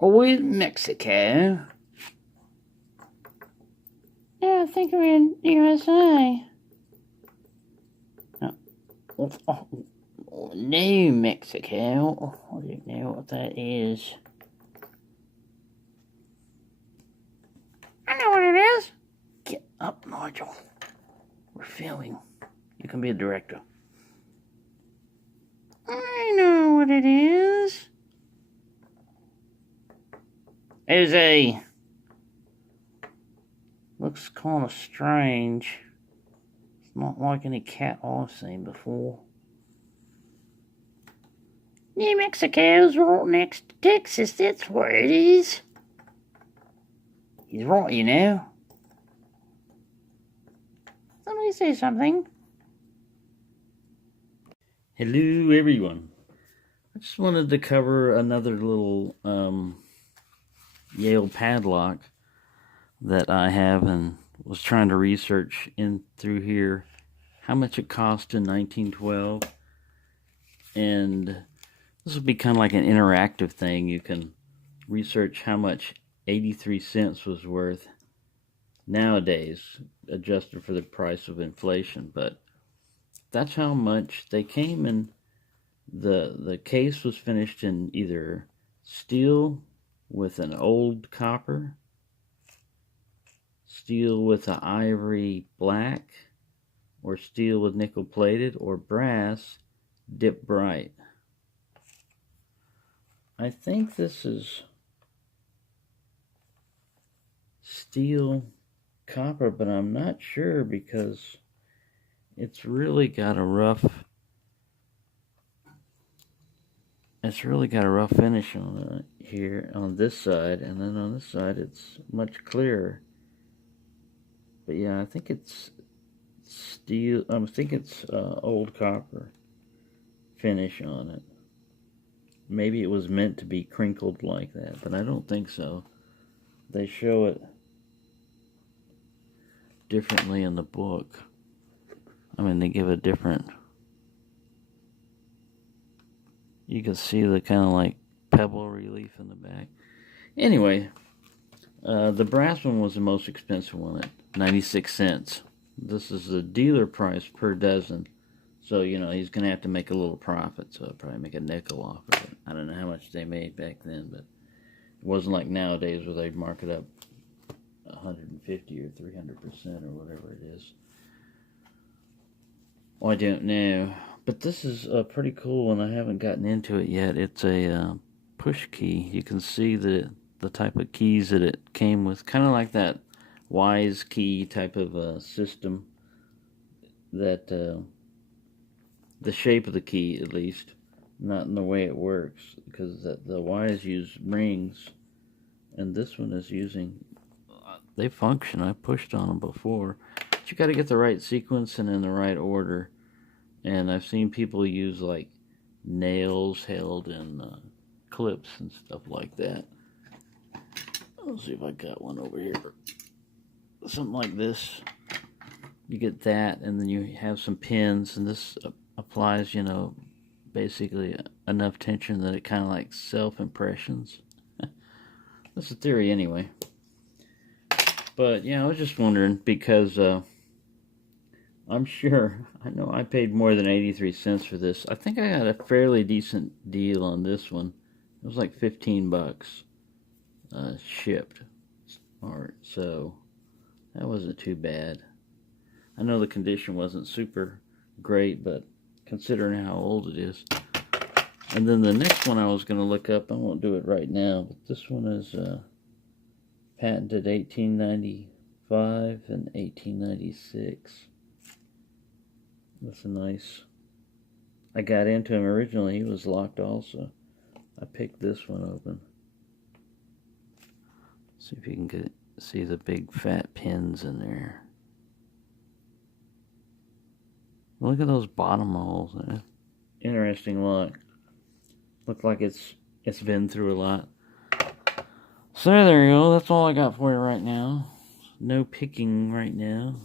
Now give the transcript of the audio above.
With Mexico. Yeah, I think we're in USA. New Mexico. I don't know what that is. I know what it is. Get up, Nigel. We're filming. You can be a director. I know what it is. There's a... Looks kind of strange. It's not like any cat I've seen before. New Mexico's right next to Texas, that's where it is. He's right, you know. Somebody say something. Hello, everyone. I just wanted to cover another little Yale padlock that I have and was trying to research in through here how much it cost in 1912. And this will be kind of like an interactive thing. You can research how much 83 cents was worth nowadays, adjusted for the price of inflation. But that's how much they came in. The case was finished in either steel with an old copper, steel with an ivory black, or steel with nickel plated, or brass dip bright. I think this is steel copper, but I'm not sure because it's really got a rough finish on it here on this side, and then on this side it's much clearer. But yeah, I think it's steel. I think it's old copper finish on it. Maybe it was meant to be crinkled like that, but I don't think so. They show it differently in the book. I mean, they give a different... You can see the kind of like pebble relief in the back. Anyway, the brass one was the most expensive one at 96 cents. This is the dealer price per dozen. So, you know, he's going to have to make a little profit. So, I'll probably make a nickel off of it. I don't know how much they made back then, but it wasn't like nowadays where they'd mark it up 150 or 300% or whatever it is. Well, I don't know. But this is a pretty cool one. I haven't gotten into it yet. It's a push key. You can see the type of keys that it came with. Kind of like that Wise key type of system. That the shape of the key, at least. Not in the way it works. Because the Wise use rings. And this one is using... They function. I pushed on them before. But you got to get the right sequence and in the right order. And I've seen people use like nails held in clips and stuff like that. Let's see if I got one over here. Something like this. You get that, and then you have some pins, and this applies, you know, basically enough tension that it kind of like self-impressions. That's a theory anyway. But yeah, I was just wondering because I'm sure, I know I paid more than 83 cents for this. I think I got a fairly decent deal on this one. It was like 15 bucks shipped. Alright, so that wasn't too bad. I know the condition wasn't super great, but considering how old it is. And then the next one I was going to look up, I won't do it right now, but this one is patented 1895 and 1896. That's a nice... I got into him originally. He was locked also. I picked this one open. See if you can see the big fat pins in there. Look at those bottom holes. Interesting look. Look like it's been through a lot. So there you go. That's all I got for you right now. No picking right now.